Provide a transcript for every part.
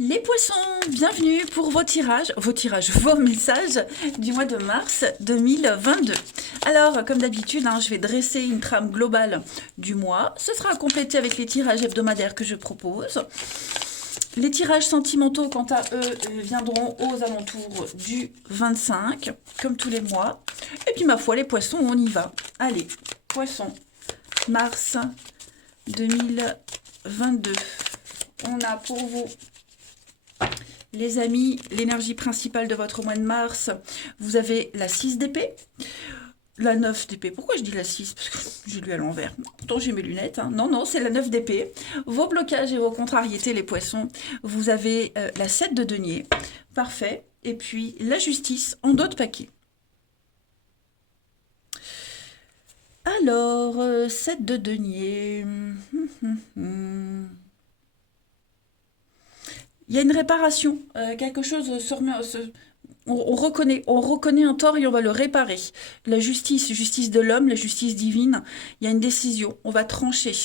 Les poissons, bienvenue pour vos messages du mois de mars 2022. Alors, comme d'habitude, je vais dresser une trame globale du mois. Ce sera complété avec les tirages hebdomadaires que je propose. Les tirages sentimentaux, quant à eux, viendront aux alentours du 25, comme tous les mois. Et puis, ma foi, les poissons, on y va. Allez, poissons, mars 2022. On a pour vous, les amis, l'énergie principale de votre mois de mars. Vous avez la 6 d'épée, la 9 d'épée. Pourquoi je dis la 6? Parce que j'ai lu à l'envers. Pourtant, j'ai mes lunettes. Non, c'est la 9 d'épée. Vos blocages et vos contrariétés, les poissons. Vous avez la 7 de denier. Parfait. Et puis, la justice en dos de paquet. Alors, 7 de denier. Il y a une réparation, quelque chose on reconnaît un tort et on va le réparer. La justice de l'homme, la justice divine, il y a une décision, on va trancher,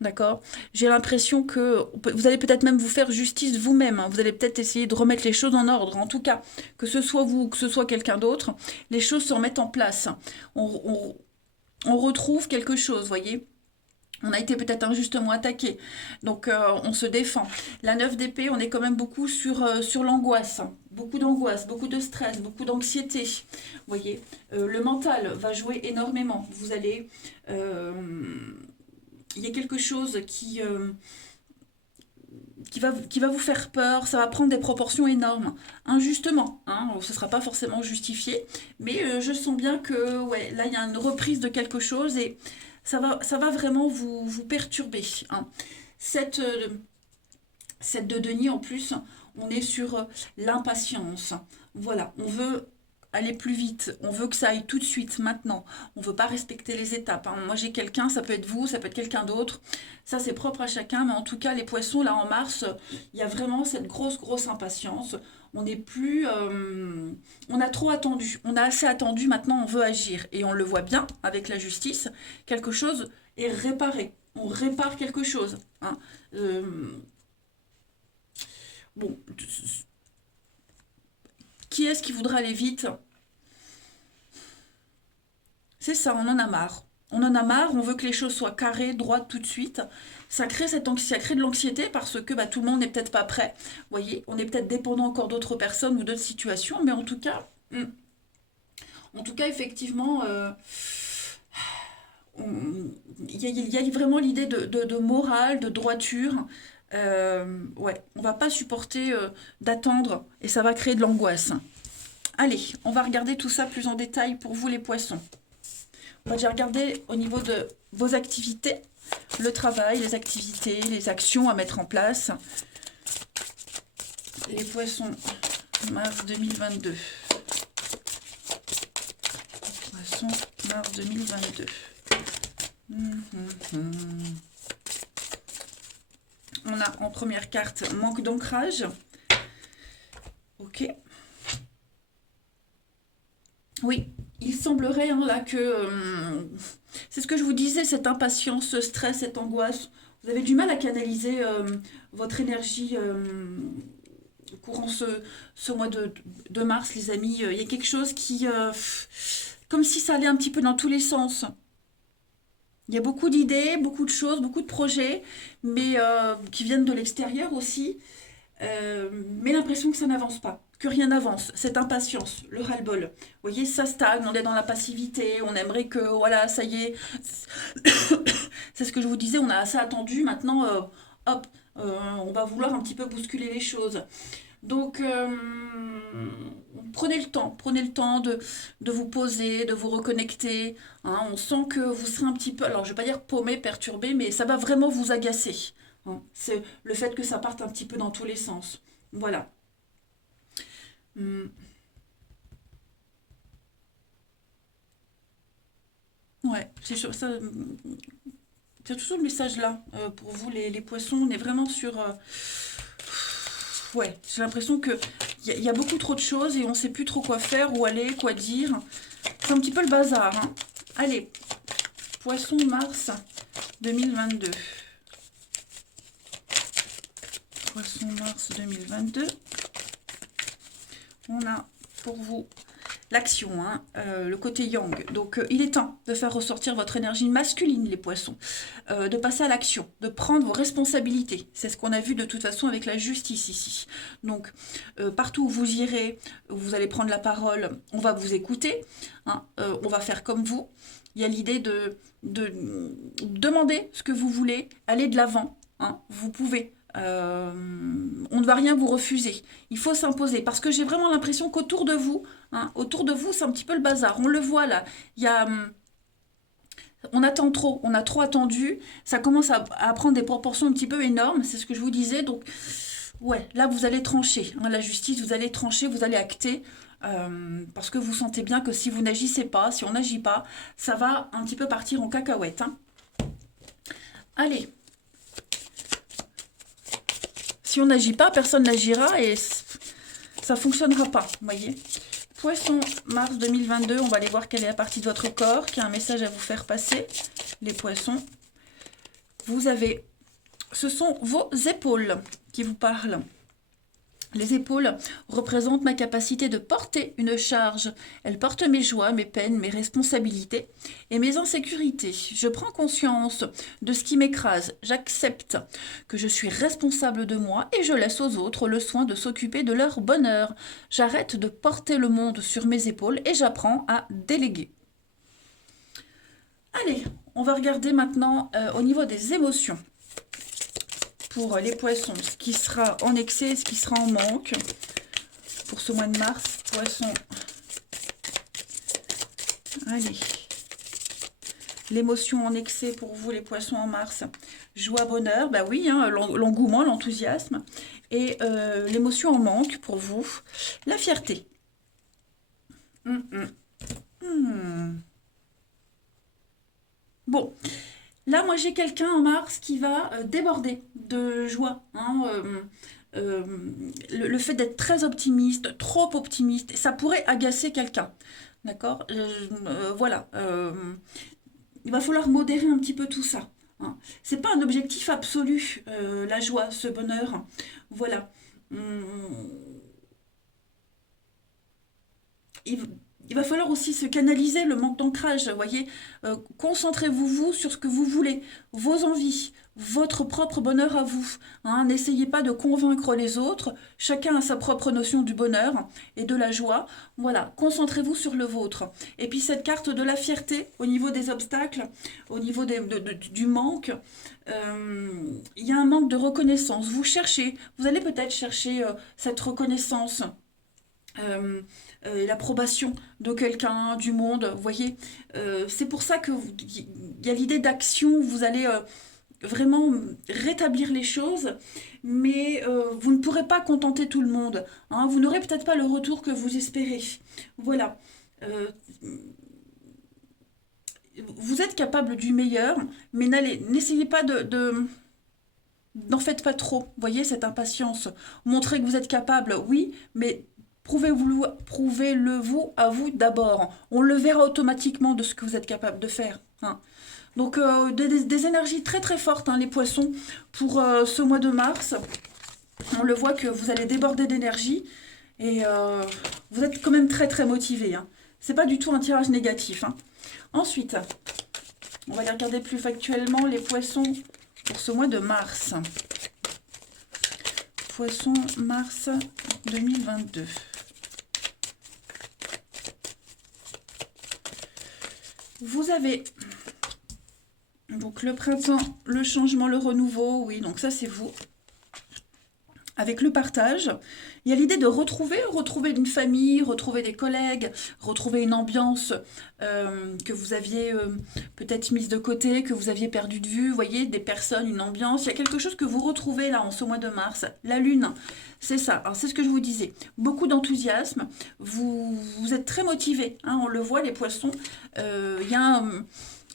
d'accord? J'ai l'impression que vous allez peut-être même vous faire justice vous-même, vous allez peut-être essayer de remettre les choses en ordre, en tout cas, que ce soit vous ou que ce soit quelqu'un d'autre, les choses se remettent en place. On retrouve quelque chose, voyez? On a été peut-être injustement attaqué, donc on se défend. La 9 d'épée, on est quand même beaucoup sur l'angoisse, beaucoup d'angoisse, beaucoup de stress, beaucoup d'anxiété. Vous voyez, le mental va jouer énormément. Vous allez, il y a quelque chose qui va vous faire peur, ça va prendre des proportions énormes, injustement, ce ne sera pas forcément justifié, mais je sens bien que ouais, là il y a une reprise de quelque chose et ça va vraiment vous perturber. Cette de denier en plus, on est sur l'impatience. Voilà, on veut aller plus vite, on veut que ça aille tout de suite, maintenant. On ne veut pas respecter les étapes. Moi j'ai quelqu'un, ça peut être vous, ça peut être quelqu'un d'autre. Ça c'est propre à chacun, mais en tout cas les poissons, là en mars, il y a vraiment cette grosse impatience. On n'est plus... on a trop attendu, on a assez attendu, maintenant on veut agir. Et on le voit bien avec la justice, quelque chose est réparé. On répare quelque chose. Bon, qui est-ce qui voudra aller vite? C'est ça, on en a marre. On en a marre, on veut que les choses soient carrées, droites tout de suite. Ça crée de l'anxiété parce que tout le monde n'est peut-être pas prêt. Vous voyez, on est peut-être dépendant encore d'autres personnes ou d'autres situations, mais en tout cas effectivement, il y a vraiment l'idée de morale, de droiture. Ouais, on va pas supporter d'attendre et ça va créer de l'angoisse. Allez, on va regarder tout ça plus en détail pour vous les poissons. On va déjà regarder au niveau de vos activités, le travail, les activités, les actions à mettre en place. Les poissons, mars 2022. Poissons, mars 2022. On a en première carte manque d'ancrage. Ok. Oui, il semblerait là que c'est ce que je vous disais, cette impatience, ce stress, cette angoisse. Vous avez du mal à canaliser votre énergie courant ce mois de mars, les amis. Il y a quelque chose qui, comme si ça allait un petit peu dans tous les sens. Il y a beaucoup d'idées, beaucoup de choses, beaucoup de projets, mais qui viennent de l'extérieur aussi. Mais l'impression que ça n'avance pas, que rien n'avance, cette impatience, le ras-le-bol. Vous voyez, ça stagne, on est dans la passivité, on aimerait que, voilà, ça y est. C'est ce que je vous disais, on a assez attendu, maintenant, hop, on va vouloir un petit peu bousculer les choses. Donc, prenez le temps de vous poser, de vous reconnecter. On sent que vous serez un petit peu, alors je ne vais pas dire paumé, perturbé, mais ça va vraiment vous agacer. C'est le fait que ça parte un petit peu dans tous les sens. Voilà. Ouais, c'est sûr, ça, c'est toujours le message là pour vous les poissons. On est vraiment sur. Ouais, j'ai l'impression que y a beaucoup trop de choses et on ne sait plus trop quoi faire, où aller, quoi dire. C'est un petit peu le bazar. Allez, poisson mars 2022. Poisson mars 2022. On a pour vous l'action, hein, le côté yang. Donc, il est temps de faire ressortir votre énergie masculine, les poissons, de passer à l'action, de prendre vos responsabilités. C'est ce qu'on a vu de toute façon avec la justice ici. Donc, partout où vous irez, vous allez prendre la parole, on va vous écouter, hein, on va faire comme vous. Il y a l'idée de demander ce que vous voulez, aller de l'avant, hein, vous pouvez. On ne va rien vous refuser. Il faut s'imposer parce que j'ai vraiment l'impression qu'autour de vous, hein, c'est un petit peu le bazar. On le voit là. Il y a, on attend trop, on a trop attendu. Ça commence à prendre des proportions un petit peu énormes. C'est ce que je vous disais. Donc, ouais, là vous allez trancher. Hein, la justice, vous allez trancher, vous allez acter. Parce que vous sentez bien que si vous n'agissez pas, si on n'agit pas, ça va un petit peu partir en cacahuète. Hein. Allez. Si on n'agit pas, personne n'agira et ça ne fonctionnera pas, vous voyez. Poisson, mars 2022, on va aller voir quelle est la partie de votre corps qui a un message à vous faire passer. Les poissons, vous avez, ce sont vos épaules qui vous parlent. Les épaules représentent ma capacité de porter une charge. Elles portent mes joies, mes peines, mes responsabilités et mes insécurités. Je prends conscience de ce qui m'écrase. J'accepte que je suis responsable de moi et je laisse aux autres le soin de s'occuper de leur bonheur. J'arrête de porter le monde sur mes épaules et j'apprends à déléguer. Allez, on va regarder maintenant au niveau des émotions. Pour les poissons, ce qui sera en excès, ce qui sera en manque. Pour ce mois de mars, poissons. Allez. L'émotion en excès pour vous, les poissons en mars. Joie, bonheur, bah oui, hein, l'engouement, l'enthousiasme. Et l'émotion en manque pour vous, la fierté. Bon. Là, moi, j'ai quelqu'un en mars qui va déborder de joie. Hein, le fait d'être très optimiste, trop optimiste, ça pourrait agacer quelqu'un. D'accord. Voilà. Il va falloir modérer un petit peu tout ça. Hein. C'est pas un objectif absolu, la joie, ce bonheur. Voilà. Il va falloir aussi se canaliser le manque d'ancrage, vous voyez. Concentrez-vous vous sur ce que vous voulez, vos envies, votre propre bonheur à vous. Hein. N'essayez pas de convaincre les autres. Chacun a sa propre notion du bonheur et de la joie. Voilà, concentrez-vous sur le vôtre. Et puis cette carte de la fierté au niveau des obstacles, au niveau du manque, il y a un manque de reconnaissance. Vous allez peut-être chercher cette reconnaissance. L'approbation de quelqu'un, du monde, vous voyez. C'est pour ça qu'il y a l'idée d'action, vous allez vraiment rétablir les choses, mais vous ne pourrez pas contenter tout le monde. Hein, vous n'aurez peut-être pas le retour que vous espérez. Voilà. Vous êtes capable du meilleur, mais n'essayez pas n'en faites pas trop. Vous voyez, cette impatience. Montrez que vous êtes capable, oui, mais prouvez-le vous à vous d'abord. On le verra automatiquement de ce que vous êtes capable de faire. Hein. Donc des énergies très très fortes, hein, les poissons, pour ce mois de mars. On le voit que vous allez déborder d'énergie et vous êtes quand même très très motivé. Hein. C'est pas du tout un tirage négatif. Hein. Ensuite, on va aller regarder plus factuellement les poissons pour ce mois de mars. Poisson mars 2022. Vous avez donc le printemps, le changement, le renouveau, oui, donc ça c'est vous. Avec le partage, il y a l'idée de retrouver une famille, retrouver des collègues, retrouver une ambiance que vous aviez peut-être mise de côté, que vous aviez perdu de vue, vous voyez, des personnes, une ambiance. Il y a quelque chose que vous retrouvez là en ce mois de mars. La lune, c'est ça. Alors c'est ce que je vous disais. Beaucoup d'enthousiasme. Vous êtes très motivés. Hein, on le voit, les poissons. Il y a un...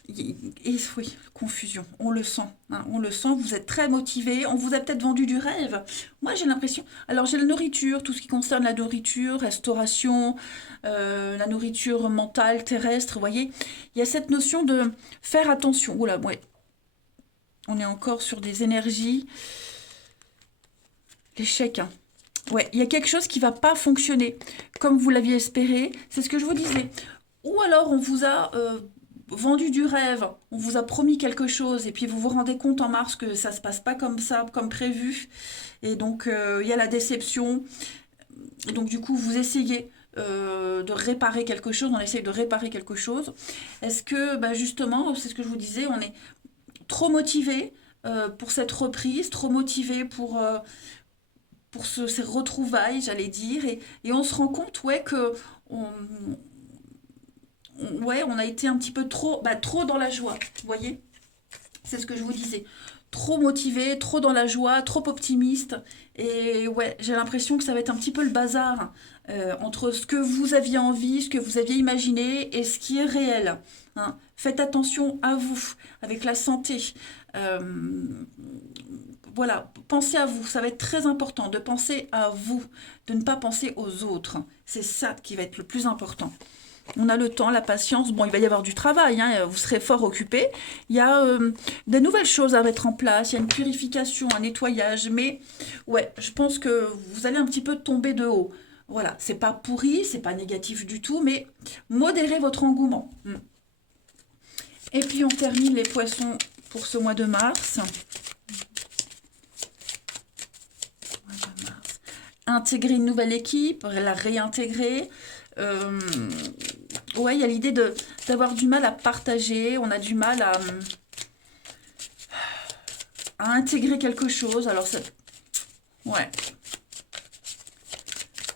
Et oui, confusion, on le sent, hein, on le sent, vous êtes très motivé, on vous a peut-être vendu du rêve. Moi j'ai l'impression, alors j'ai la nourriture, tout ce qui concerne la nourriture, restauration, la nourriture mentale, terrestre, vous voyez, il y a cette notion de faire attention. Oula, ouais, on est encore sur des énergies. L'échec, hein. Ouais, il y a quelque chose qui va pas fonctionner comme vous l'aviez espéré. C'est ce que je vous disais. Ou alors on vous a vendu du rêve, on vous a promis quelque chose et puis vous vous rendez compte en mars que ça se passe pas comme ça, comme prévu. Et donc il y a la déception. Et donc du coup vous essayez de réparer quelque chose, on essaye de réparer quelque chose. Est-ce que bah, justement, c'est ce que je vous disais, on est trop motivé pour cette reprise, trop motivé pour ces retrouvailles, j'allais dire, et on se rend compte, ouais, que on, ouais, on a été un petit peu trop, bah, trop dans la joie, vous voyez? C'est ce que je vous disais. Trop motivé, trop dans la joie, trop optimiste. Et ouais, j'ai l'impression que ça va être un petit peu le bazar entre ce que vous aviez envie, ce que vous aviez imaginé et ce qui est réel. Hein. Faites attention à vous, avec la santé. Euh, voilà, pensez à vous. Ça va être très important de penser à vous, de ne pas penser aux autres. C'est ça qui va être le plus important. On a le temps, la patience. Bon, il va y avoir du travail, hein, vous serez fort occupé. Il y a des nouvelles choses à mettre en place. Il y a une purification, un nettoyage. Mais ouais, je pense que vous allez un petit peu tomber de haut. Voilà, c'est pas pourri, c'est pas négatif du tout, mais modérez votre engouement. Et puis on termine les poissons pour ce mois de mars. Intégrer une nouvelle équipe, la réintégrer. Ouais, il y a l'idée d'avoir du mal à partager, on a du mal à intégrer quelque chose. Alors, ça, ouais.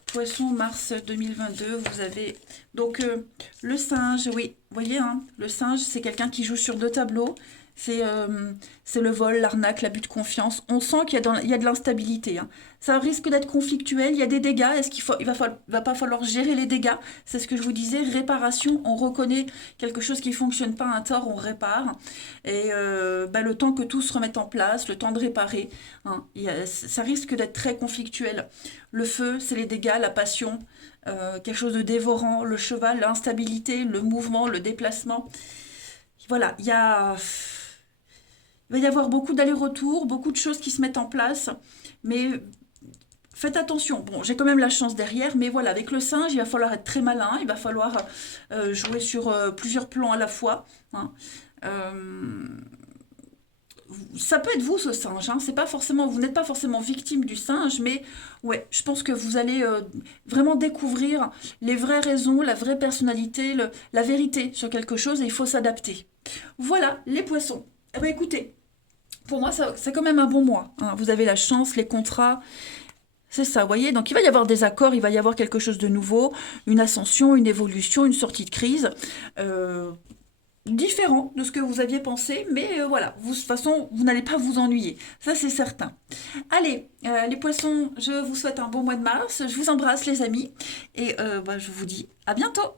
Poisson, mars 2022, vous avez... Donc, le singe, oui, vous voyez, hein, le singe, c'est quelqu'un qui joue sur deux tableaux. C'est le vol, l'arnaque, l'abus de confiance. On sent il y a de l'instabilité. Hein. Ça risque d'être conflictuel, il y a des dégâts. Il va pas falloir gérer les dégâts? C'est ce que je vous disais, réparation, on reconnaît quelque chose qui ne fonctionne pas, un tort, on répare. Et bah, le temps que tout se remette en place, le temps de réparer, hein, ça risque d'être très conflictuel. Le feu, c'est les dégâts, la passion, quelque chose de dévorant, le cheval, l'instabilité, le mouvement, le déplacement. Voilà, il va y avoir beaucoup d'allers-retours, beaucoup de choses qui se mettent en place, mais faites attention. Bon, j'ai quand même la chance derrière, mais voilà, avec le singe, il va falloir être très malin, il va falloir jouer sur plusieurs plans à la fois. Hein. Euh, Ça peut être vous ce singe, hein. C'est pas forcément, vous n'êtes pas forcément victime du singe, mais ouais, je pense que vous allez vraiment découvrir les vraies raisons, la vraie personnalité, la vérité sur quelque chose et il faut s'adapter. Voilà, les poissons. Eh ben écoutez, pour moi, c'est quand même un bon mois. Hein. Vous avez la chance, les contrats, c'est ça, vous voyez. Donc il va y avoir des accords, il va y avoir quelque chose de nouveau, une ascension, une évolution, une sortie de crise. Euh, Différent de ce que vous aviez pensé, mais voilà, vous, de toute façon, vous n'allez pas vous ennuyer, ça c'est certain. Allez, les poissons, je vous souhaite un bon mois de mars, je vous embrasse les amis, et bah, je vous dis à bientôt.